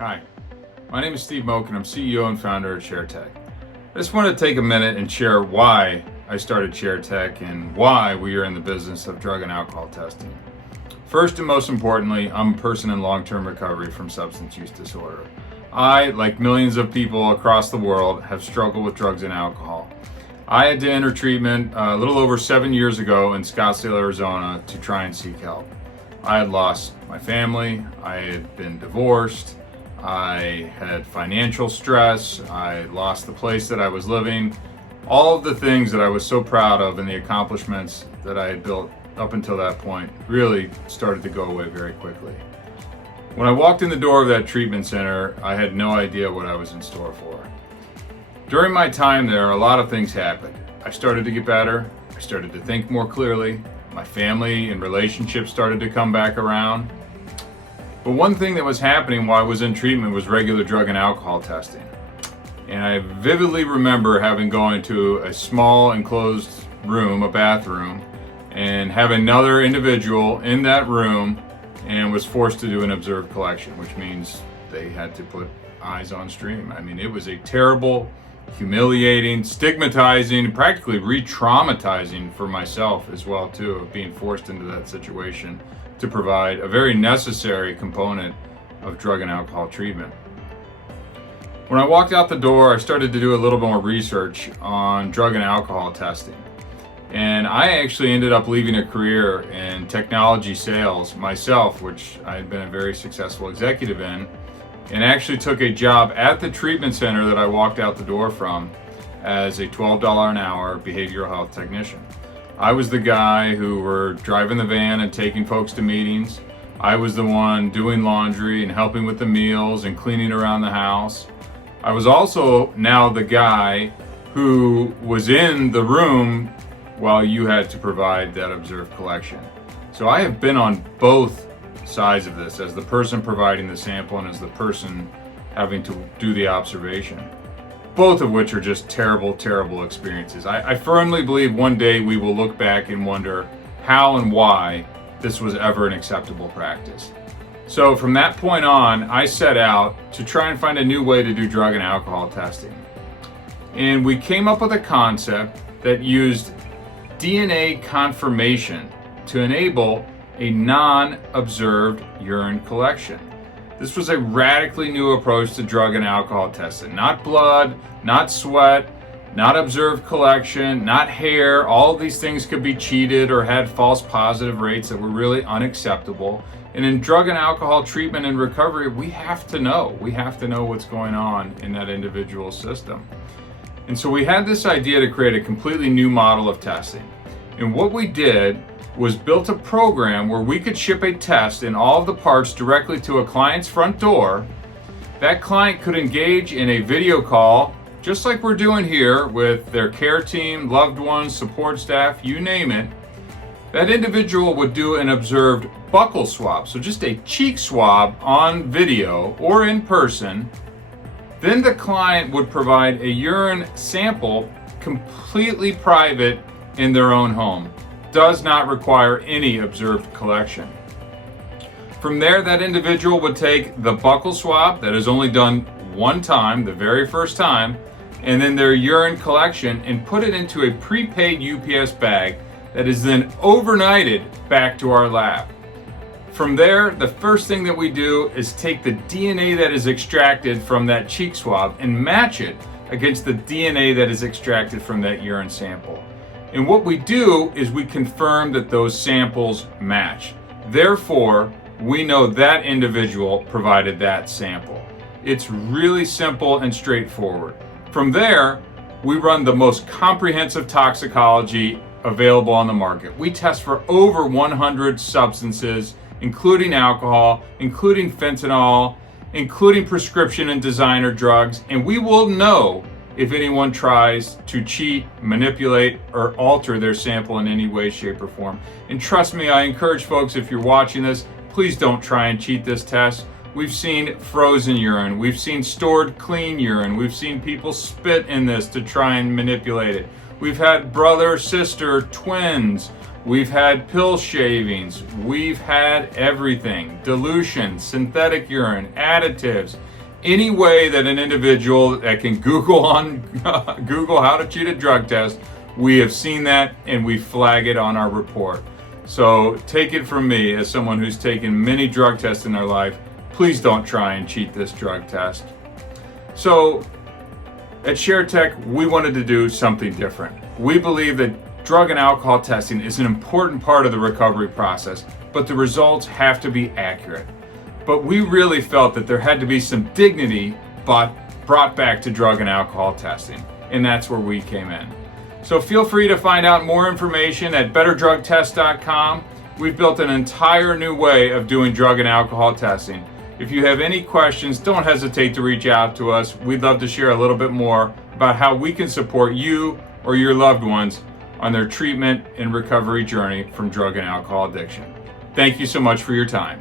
Hi, my name is Steve Moak and I'm CEO and founder of Sharetek. I just wanted to take a minute and share why I started Sharetek and why we are in the business of drug and alcohol testing. First and most importantly, I'm a person in long-term recovery from substance use disorder. I, like millions of people across the world, have struggled with drugs and alcohol. I had to enter treatment a little over 7 years ago in Scottsdale, Arizona to try and seek help. I had lost my family, I had been divorced, I had financial stress, I lost the place that I was living. All of the things that I was so proud of and the accomplishments that I had built up until that point really started to go away very quickly. When I walked in the door of that treatment center, I had no idea what I was in store for. During my time there, a lot of things happened. I started to get better, I started to think more clearly, my family and relationships started to come back around. But one thing that was happening while I was in treatment was regular drug and alcohol testing. And I vividly remember having gone to a small enclosed room, a bathroom, and have another individual in that room and was forced to do an observed collection, which means they had to put eyes on stream. I mean, it was a terrible, humiliating, stigmatizing, practically re-traumatizing for myself as well too, of being forced into that situation to provide a very necessary component of drug and alcohol treatment. When I walked out the door, I started to do a little more research on drug and alcohol testing. And I actually ended up leaving a career in technology sales myself, which I had been a very successful executive in, and actually took a job at the treatment center that I walked out the door from as a $12 an hour behavioral health technician. I was the guy who were driving the van and taking folks to meetings. I was the one doing laundry and helping with the meals and cleaning around the house. I was also now the guy who was in the room while you had to provide that observed collection. So I have been on both sides of this, as the person providing the sample and as the person having to do the observation. Both of which are just terrible, terrible experiences. I firmly believe one day we will look back and wonder how and why this was ever an acceptable practice. So from that point on, I set out to try and find a new way to do drug and alcohol testing. And we came up with a concept that used DNA confirmation to enable a non-observed urine collection. This was a radically new approach to drug and alcohol testing. Not blood, not sweat, not observed collection, not hair. All of these things could be cheated or had false positive rates that were really unacceptable. And in drug and alcohol treatment and recovery, we have to know. We have to know what's going on in that individual system. And so we had this idea to create a completely new model of testing. And what we did was built a program where we could ship a test and all of the parts directly to a client's front door. That client could engage in a video call, just like we're doing here with their care team, loved ones, support staff, you name it. That individual would do an observed buccal swab, so just a cheek swab on video or in person. Then the client would provide a urine sample completely private in their own home. Does not require any observed collection. From there, that individual would take the buccal swab that is only done one time, the very first time, and then their urine collection and put it into a prepaid UPS bag that is then overnighted back to our lab. From there, the first thing that we do is take the DNA that is extracted from that cheek swab and match it against the DNA that is extracted from that urine sample. And what we do is we confirm that those samples match. Therefore, we know that individual provided that sample. It's really simple and straightforward. From there, we run the most comprehensive toxicology available on the market. We test for over 100 substances, including alcohol, including fentanyl, including prescription and designer drugs, and we will know if anyone tries to cheat, manipulate, or alter their sample in any way, shape, or form. And trust me, I encourage folks, if you're watching this, please don't try and cheat this test. We've seen frozen urine, we've seen stored clean urine, we've seen people spit in this to try and manipulate it. We've had brother, sister, twins, we've had pill shavings, we've had everything. Dilution, synthetic urine, additives. Any way that an individual that can Google on Google how to cheat a drug test, we have seen that and we flag it on our report. So take it from me as someone who's taken many drug tests in their life, please don't try and cheat this drug test. So at Sharetek, we wanted to do something different. We believe that drug and alcohol testing is an important part of the recovery process, but the results have to be accurate. But we really felt that there had to be some dignity brought back to drug and alcohol testing, and that's where we came in. So feel free to find out more information at betterdrugtest.com. We've built an entire new way of doing drug and alcohol testing. If you have any questions, don't hesitate to reach out to us. We'd love to share a little bit more about how we can support you or your loved ones on their treatment and recovery journey from drug and alcohol addiction. Thank you so much for your time.